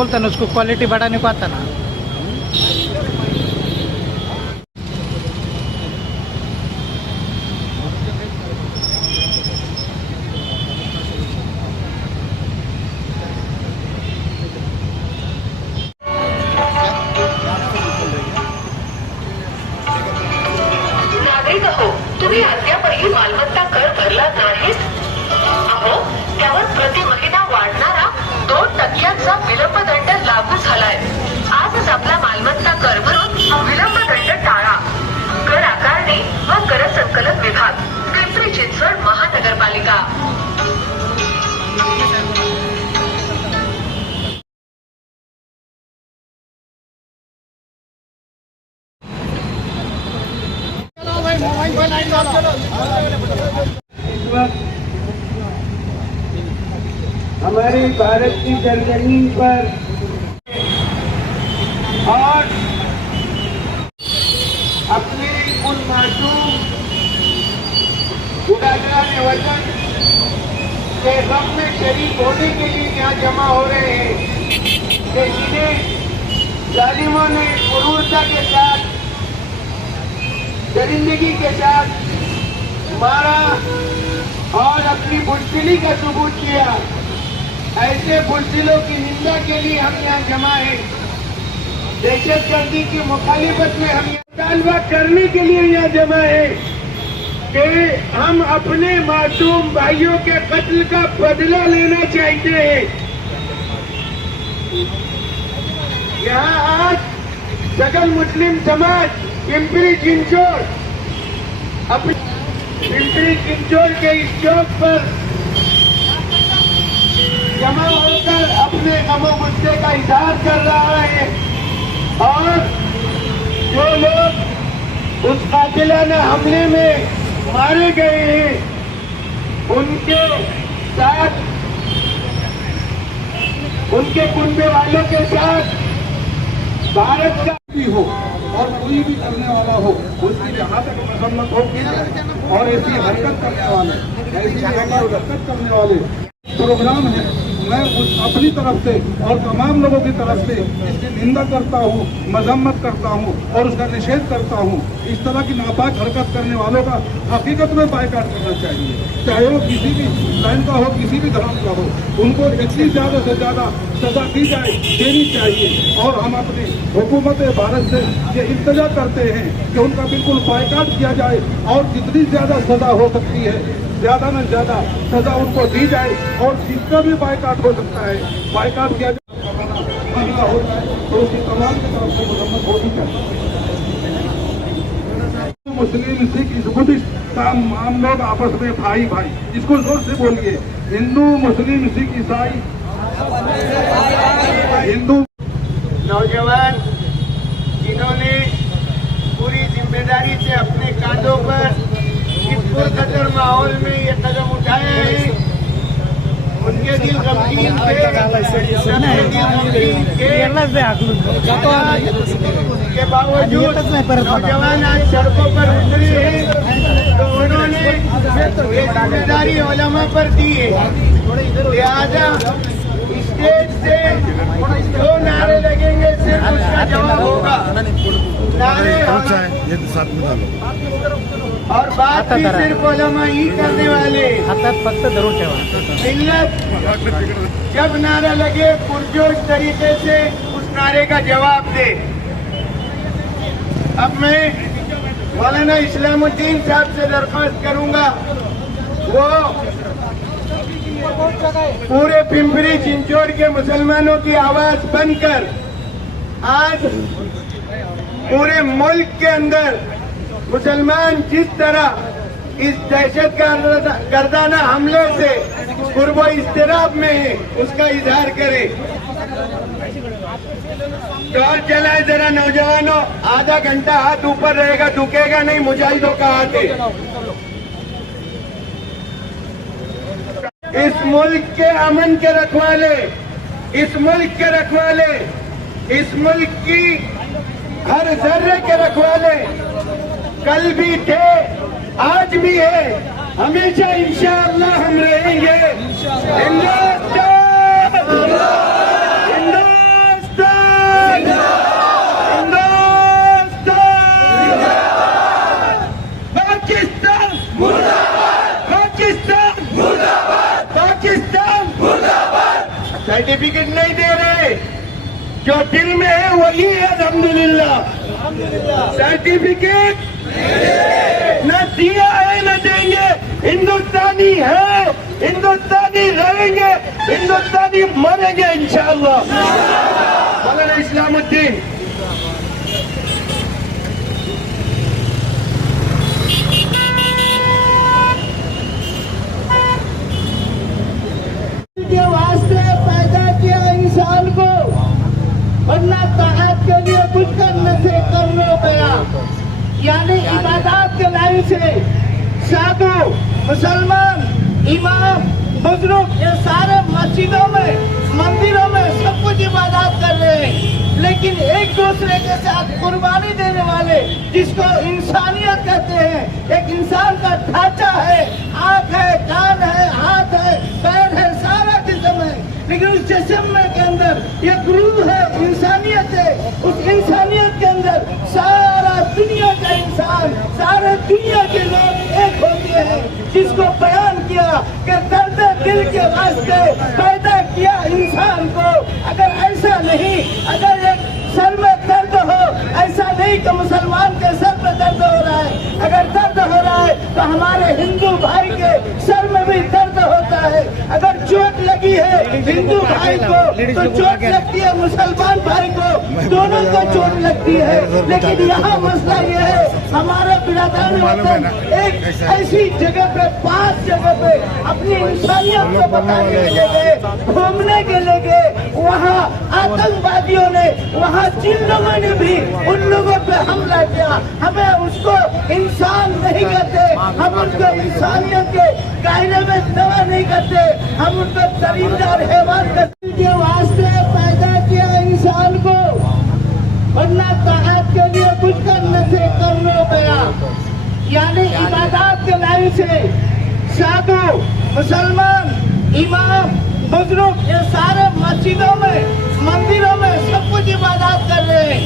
बोलता ना, उसको क्वालिटी बढ़ाने को आता ना। नागरिक हो, तुम्ही अद्यापही मालमत्ता कर भरला नाहीत? अहो, त्यावर प्रति महिना वाढणारा 2% विलंब दंड लागू झालाय। आजच आपला मालमत्ता कर भरून विलंब दंड टाळा। कर आकारणी व कर संकलन विभाग, पिंपरी चिंचवड महानगरपालिका। हमारे भारत की सरजमीन पर और अपने उन मासूम बुरादराने वतन के गम में शरीक होने के लिए यहाँ जमा हो रहे हैं कि जिन्हें जालिमों ने क्रूरता के साथ, दरिंदगी के साथ मारा और अपनी बुज़दिली का सबूत किया। ऐसे बुज़दिलों की निंदा के लिए हम यहाँ जमा हैं। दहशतगर्दी की मुखालिफत में हम मुतालबा करने के लिए यहाँ जमा है कि हम अपने मासूम भाइयों के कत्ल का बदला लेना चाहते हैं। यहाँ आज सकल मुस्लिम समाज पिंपरी चिंचवड पिंपरी चिंचवड के इस चौक पर जमा होकर अपने गमो गुस्से का इजहार कर रहा है और जो लोग उस कातिलाना हमले में मारे गए हैं उनके साथ, उनके कुनबे वालों के साथ भारत का भी हो और कोई भी करने वाला हो उसकी जहाँ तक मजम्मत होगी और ऐसी हरकत करने वाले, ऐसी हरकत करने वाले प्रोग्राम है, मैं उस अपनी तरफ से और तमाम लोगों की तरफ से इसकी निंदा करता हूँ, मजम्मत करता हूँ और उसका निषेध करता हूँ। इस तरह की नापाक हरकत करने वालों का हकीकत में बायकाट करना चाहिए, चाहे वो किसी भी लाइन का हो, किसी भी धर्म का हो। उनको जितनी ज़्यादा से ज़्यादा सजा दी जाए, देनी चाहिए। और हम अपनी हुकूमत भारत से ये इल्तिजा करते हैं कि उनका बिल्कुल बायकाट किया जाए और जितनी ज़्यादा सजा हो सकती है, ज़्यादा न ज़्यादा सजा उनको दी जाए और जिसका भी बायकाट हो सकता है, बायकाट किया जाए, महिला हो जाए तो उसकी तमाम की तरफ से मजम्मत होनी चाहिए। मुस्लिम, सिख, बुद्धिस्ट तमाम लोग आपस में भाई भाई, इसको जोर से बोलिए, हिंदू, मुस्लिम, सिख, ईसाई, हिंदू। नौजवान जिन्होंने पूरी जिम्मेदारी से अपने कांधों पर इस पुरखतर माहौल में ये कदम उठाए हैं, उनके दिल गमगीन के बावजूद नौजवान आज सड़कों पर उतरे हैं तो उन्होंने ये जिम्मेदारी उलमा पर दी है। लिहाजा स्टेज से जो नारे लगेंगे सिर्फ उसका जवाब होगा। नारे और बात भी सिर्फ उलमा ही करने वाले। मिल्लत जब नारा लगे पुरजोश तरीके से उस नारे का जवाब दे। अब मैं मौलाना इस्लामुद्दीन साहब से दरख्वास्त करूंगा वो पूरे पिंपरी चिंचवड के मुसलमानों की आवाज बनकर आज पूरे मुल्क के अंदर मुसलमान जिस तरह इस दहशत गर्दाना हमले से कुर्बो इस्तिराब में है उसका इजहार करे। टॉर्च जलाए जरा नौजवानों, आधा घंटा हाथ ऊपर रहेगा, दुखेगा नहीं, मुजाहिदों का हाथ है। इस मुल्क के अमन के रखवाले, इस मुल्क के रखवाले, इस मुल्क की हर जर्रे के रखवाले कल भी थे, आज भी है, हमेशा इंशाअल्लाह हम रहेंगे। जो दिल में है वही है अल्हम्दुलिल्लाह। सर्टिफिकेट न दिया है न देंगे, हिंदुस्तानी है, हिंदुस्तानी रहेंगे, हिंदुस्तानी मरेंगे इंशाअल्लाह। मौलाना इस्लामुद्दीन। के वास्ते पैदा किया इंसान को, वरना ताकत के लिए कुछ करने से करने गया, यानी इबादत के लाइन से साधु, मुसलमान, इमाम, बुजुर्ग ये सारे मस्जिदों में, मंदिरों में सब कुछ इबादत कर रहे हैं, लेकिन एक दूसरे के साथ कुर्बानी देने वाले, जिसको इंसानियत कहते हैं, एक इंसान का ढांचा है, आंख है, कान है, हाथ है, पैर है, सारा जिस्म है, लेकिन उस जिस्म के अंदर एक रूह है, इंसानियत है। उस इंसानियत के अंदर सारा दुनिया का इंसान, सारे दुनिया के लोग एक होते हैं, जिसको बयान किया कि दर्द दिल के वास्ते पैदा किया इंसान को। अगर ऐसा नहीं, अगर एक सर में दर्द हो, ऐसा नहीं कि मुसलमान के सर में दर्द हो रहा है, अगर दर्द हो रहा है तो हमारे हिंदू भाई के सर में भी दर्द होता है। अगर चोट लगी है हिंदू भाई को तो चोट लगती है मुसलमान भाई को, दोनों को चोट लगती है। लेकिन यहाँ मसला ये है, हमारे बिरादरान वतन एक ऐसी जगह पे, 5 जगह पे अपनी इंसानियत को बताने के लिए गए, घूमने के लिए गए, वहाँ आतंकवादियों ने, वहाँ जिन लोगों ने भी उन लोगों पे हमला किया। हमें उसको इंसान नहीं कहते, हम उनको इंसानियत के कायदे में दवा नहीं करते, हम उनको दरिंदा और हैवान करते। के वास्ते पैदा किया इंसान को, वरना ताकत के लिए कुछ करने से करने गया, यानी इबादत के लाइन से साधु, मुसलमान, इमाम, बुजुर्ग ये सारे मस्जिदों में, मंदिरों में सब कुछ इबादत कर रहे हैं,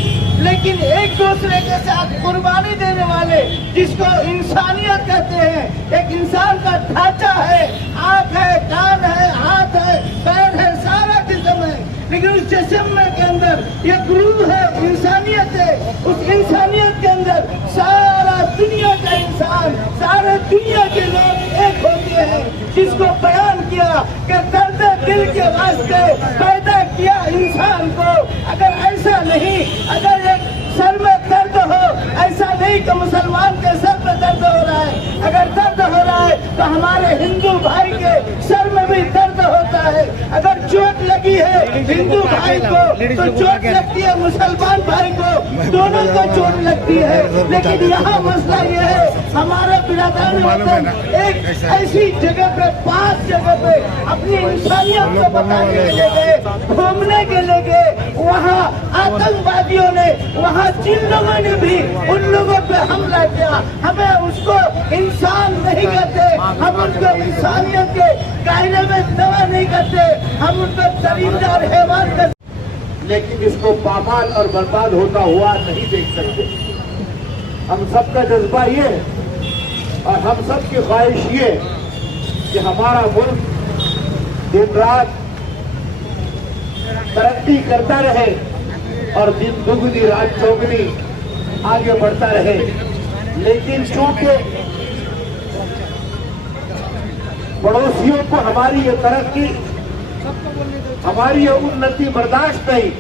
लेकिन एक दूसरे के साथ कुर्बानी देने वाले, जिसको इंसानियत कहते हैं, एक इंसान का ढांचा है, आंख है, कान है, हाथ है, पैर है, सारा जिस्म है, लेकिन उस जिस्म के अंदर एक रूह है, इंसानियत है। उस इंसानियत के अंदर सारा दुनिया का इंसान, सारे दुनिया के लोग एक होते हैं, जिसको बयान किया कि दर्द दिल के वास्ते पैदा किया इंसान को। अगर ऐसा नहीं, अगर एक सर में दर्द हो, ऐसा नहीं कि मुसलमान के सर में दर्द हो रहा है, अगर दर्द हो रहा है तो हमारे हिंदू भाई के सर में भी दर्द होता है। अगर चोट लगी है हिंदू भाई को तो चोट लगती है मुसलमान भाई को, दोनों को चोट लगती है। लेकिन यहाँ मसला ये है, हमारे बिरादरान वतन एक ऐसी जगह पे, 5 जगह पे अपनी इंसानियत को बताने के लिए गए, घूमने के लिए गए, वहाँ आतंकवादियों ने, वहाँ जिन लोगों ने भी उन लोगों पे हमला किया। हमें उसको इंसान नहीं कहते, हम उनको इंसानियत के कायदे में दवा नहीं करते, हम उनको दरिंदा और हैवान करते। लेकिन इसको पामाल और बर्बाद होता हुआ नहीं देख सकते। हम सबका जज्बा ये और हम सब की ख्वाहिश ये कि हमारा मुल्क दिन रात तरक्की करता रहे और दिन दुगनी रात चौगनी आगे बढ़ता रहे। लेकिन चूंकि पड़ोसियों को हमारी ये तरक्की, हमारी ये उन्नति बर्दाश्त नहीं,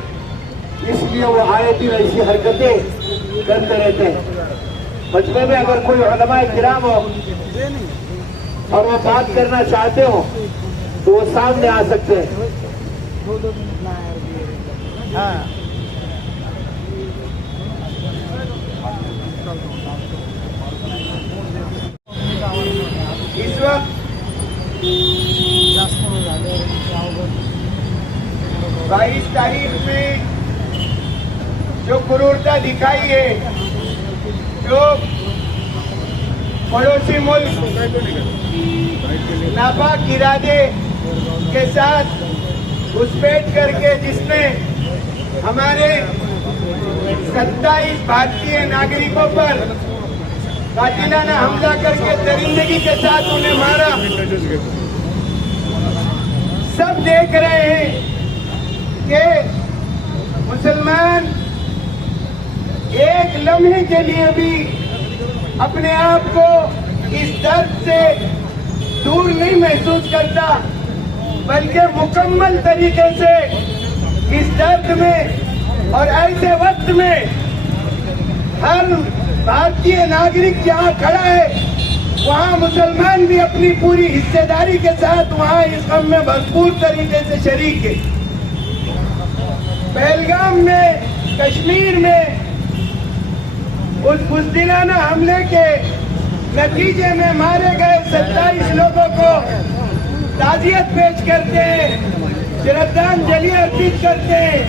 इसलिए वो आए दिन ऐसी हरकतें करते रहते हैं। बचपन में अगर कोई उलमाए किराम हो और वो बात करना चाहते हो तो वो सामने आ सकते हैं। इस वक्त 22 तारीख में जो क्रूरता दिखाई है, जो पड़ोसी मुल्क नापाक इरादे के साथ घुसपैठ करके जिसने हमारे 27 भारतीय नागरिकों पर कातिलाना हमला करके दरिंदगी के साथ उन्हें मारा, सब देख रहे हैं कि मुसलमान एक लम्हे के लिए भी अपने आप को इस दर्द से दूर नहीं महसूस करता, बल्कि मुकम्मल तरीके से इस दर्द में और ऐसे वक्त में हर भारतीय नागरिक जहाँ खड़ा है वहाँ मुसलमान भी अपनी पूरी हिस्सेदारी के साथ वहाँ इस गम में भरपूर तरीके से शरीक है। पहलगाम में, कश्मीर में उस बुज़दिलाना हमले के नतीजे में मारे गए 27 लोगों को ताज़ियत पेश करते हैं, श्रद्धांजलि अर्पित करते हैं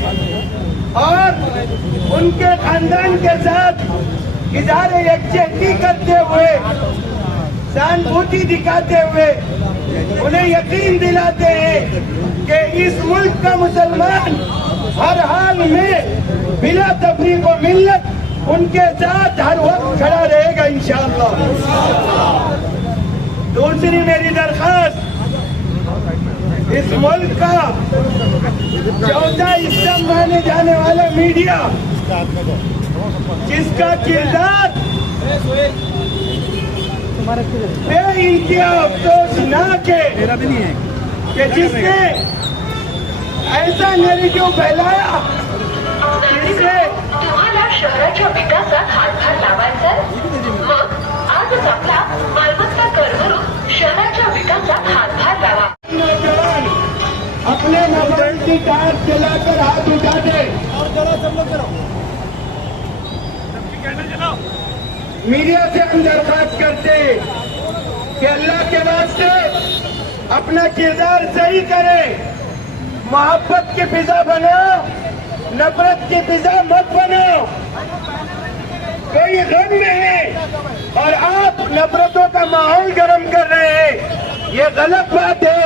और उनके खानदान के साथ इज़हार यकजहती करते हुए, सहानुभूति दिखाते हुए उन्हें यकीन दिलाते हैं कि इस मुल्क का मुसलमान हर हाल में बिला तफरीक व मिल्लत उनके साथ हर वक्त खड़ा रहेगा इंशाअल्लाह। दूसरी मेरी दरख्वास्त, इस मुल्क का चौथा हिस्सा माने जाने वाला मीडिया, जिसका किरदार बेइंतहा अफसोसनाक है कि जिसने ऐसा नैरेटिव फैलाया जिससे तुम्हाला शहराच्या विकासात हातभार लावायचा, मग आजच आपला मालमत्ता कर भरून शहराच्या विकासात हातभार लावा। नौजवान अपने मोबाइल की टार्च जलाकर हाथ उठा दे। मीडिया से हम दरख्वास्त करते हैं कि अल्लाह के वास्ते अपना किरदार सही करे, मोहब्बत की फिजा बनाओ, नफरत की फिजा मत बनाओ। कोई गम में है और आप नफरतों का माहौल गर्म कर रहे हैं, ये गलत बात है।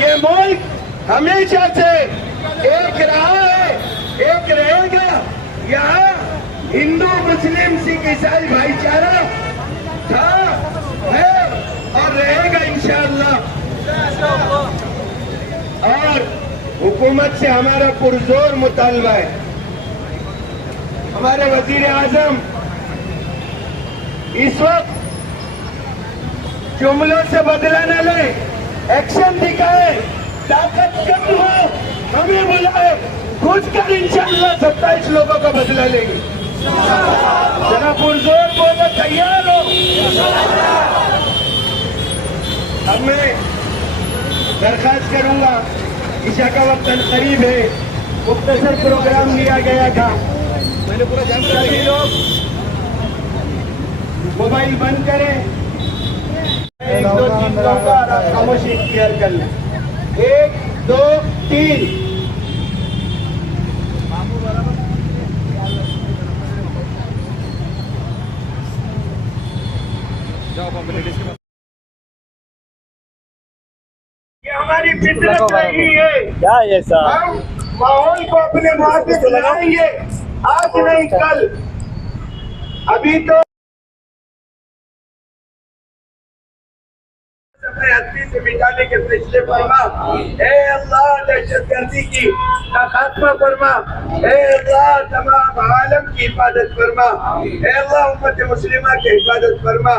ये मुल्क हमेशा से एक रहा है, एक रहेगा। यहाँ हिंदू, मुस्लिम, सिख, ईसाई भाईचारा था, है और रहेगा इंशाअल्लाह। और हुकूमत से हमारा पुरजोर मुतालबा है, हमारे वजीर आजम इस वक्त जुमलों से बदला न ले, एक्शन दिखाए, ताकत कम हो, हमें बुलाए, घुस कर इंशाअल्लाह 27 लोगों का बदला लेंगे। जरा पुरजोर बोलो, तैयार हो। अब मैं दरखास्त करूंगा, ईशा का वक्त करीब है, मुख्तसर प्रोग्राम लिया गया था, मैंने पूरा जान सभी लोग मोबाइल बंद करें, 1 2 3 का खामोशी क्लियर कर लें। 1 2 3। ये हमारी फितरत नहीं है। क्या ये सर? हम माहौल को अपने मुताबिक लगाएंगे, आज नहीं कल। अभी तो हस्ती से मिटाने के फैसले फरमा। ए अल्लाह, दहशतगर्दी की खात्मा फरमा। ए अल्लाह, तमाम आलम की हिफाजत फरमा। ए अल्लाह, उम्मत मुस्लिमा की हिफाजत फरमा।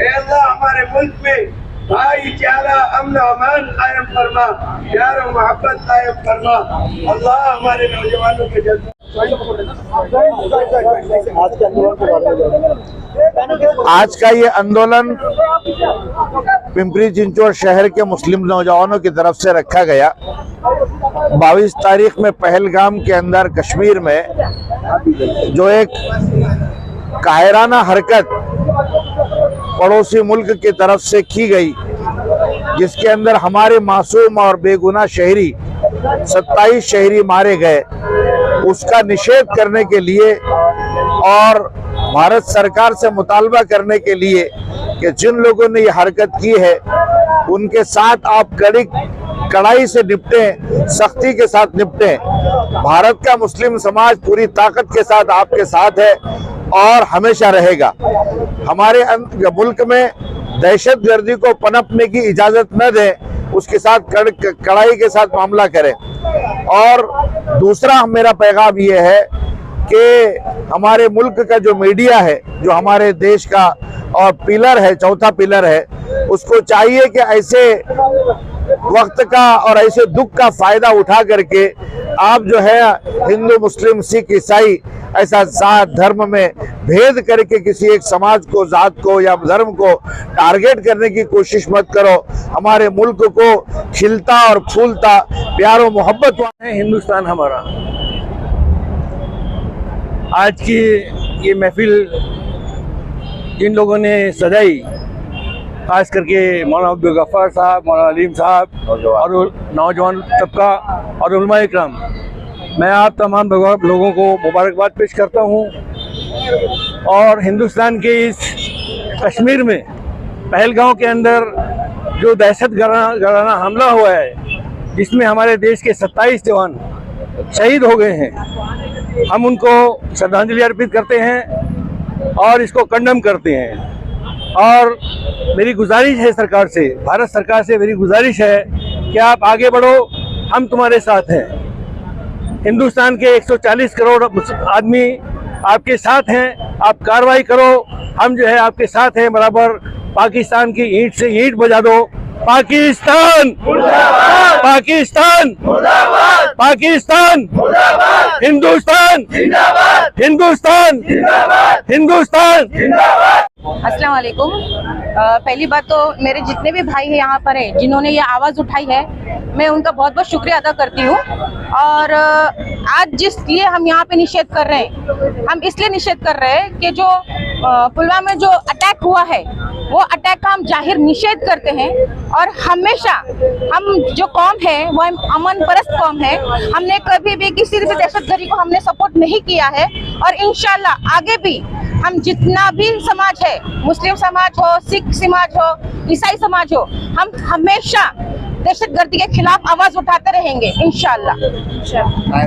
ए अल्लाह, हमारे मुल्क में भाईचारा, अमन अमान कायम फरमा, प्यार और मोहब्बत कायम फरमा। अल्लाह, हमारे नौजवानों के जज्बे आज का ये आंदोलन पिंपरी चिंचवड शहर के मुस्लिम नौजवानों की तरफ से रखा गया। 22 तारीख में पहलगाम के अंदर कश्मीर में जो एक कायराना हरकत पड़ोसी मुल्क की तरफ से की गई, जिसके अंदर हमारे मासूम और बेगुनाह शहरी 27 शहरी मारे गए, उसका निषेध करने के लिए और भारत सरकार से मुतालबा करने के लिए कि जिन लोगों ने ये हरकत की है उनके साथ आप कड़ाई से निपटें, सख्ती के साथ निपटें। भारत का मुस्लिम समाज पूरी ताकत के साथ आपके साथ है और हमेशा रहेगा। हमारे मुल्क में दहशतगर्दी को पनपने की इजाजत न दें, उसके साथ कड़ाई के साथ मामला करें। और दूसरा मेरा पैगाम ये है कि हमारे मुल्क का जो मीडिया है, जो हमारे देश का और पिलर है, चौथा पिलर है, उसको चाहिए कि ऐसे वक्त का और ऐसे दुख का फायदा उठा करके आप जो है हिंदू, मुस्लिम, सिख, ईसाई ऐसा जात धर्म में भेद करके किसी एक समाज को, जात को या धर्म को टारगेट करने की कोशिश मत करो। हमारे मुल्क को खिलता और फूलता प्यार और मोहब्बत वाला है हिंदुस्तान हमारा। आज की ये महफिल जिन लोगों ने सजाई, खास करके मौलाना अब्दुल गफ्फार साहब, मौलाना अलीम साहब और नौजवान तबका और उलमा इकराम, मैं आप तमाम लोगों को मुबारकबाद पेश करता हूँ। और हिंदुस्तान के इस कश्मीर में पहलगांव के अंदर जो दहशतगर्दाना हमला हुआ है, जिसमें हमारे देश के 27 जवान शहीद हो गए हैं, हम उनको श्रद्धांजलि अर्पित करते हैं और इसको कंडम करते हैं। और मेरी गुजारिश है सरकार से, भारत सरकार से मेरी गुजारिश है कि आप आगे बढ़ो, हम तुम्हारे साथ हैं। हिंदुस्तान के 140 करोड़ आदमी आपके साथ हैं, आप कार्रवाई करो, हम जो है आपके साथ हैं बराबर। पाकिस्तान की ईंट से ईंट बजा दो। पाकिस्तान मुर्दाबाद, पाकिस्तान मुर्दाबाद, पाकिस्तान मुर्दाबाद, हिंदुस्तान जिंदाबाद, हिंदुस्तान जिंदाबाद, हिंदुस्तान जिंदाबाद। अस्सलाम वालेकुम। पहली बात तो मेरे जितने भी भाई हैं यहाँ पर हैं जिन्होंने ये आवाज़ उठाई है, मैं उनका बहुत बहुत शुक्रिया अदा करती हूँ। और आज जिसलिए हम यहाँ पे निषेध कर रहे हैं, हम इसलिए निषेध कर रहे हैं कि जो पुलवामा में जो अटैक हुआ है, वो अटैक का हम जाहिर निषेध करते हैं। और हमेशा हम जो कौम है वो अमन परस्त कौम है, हमने कभी भी किसी भी दहशतगर्दी को हमने सपोर्ट नहीं किया है। और इंशाल्लाह आगे भी हम जितना भी समाज है, मुस्लिम समाज हो, सिख समाज हो, ईसाई समाज हो, हम हमेशा दहशतगर्दी के खिलाफ आवाज उठाते रहेंगे इंशाल्लाह।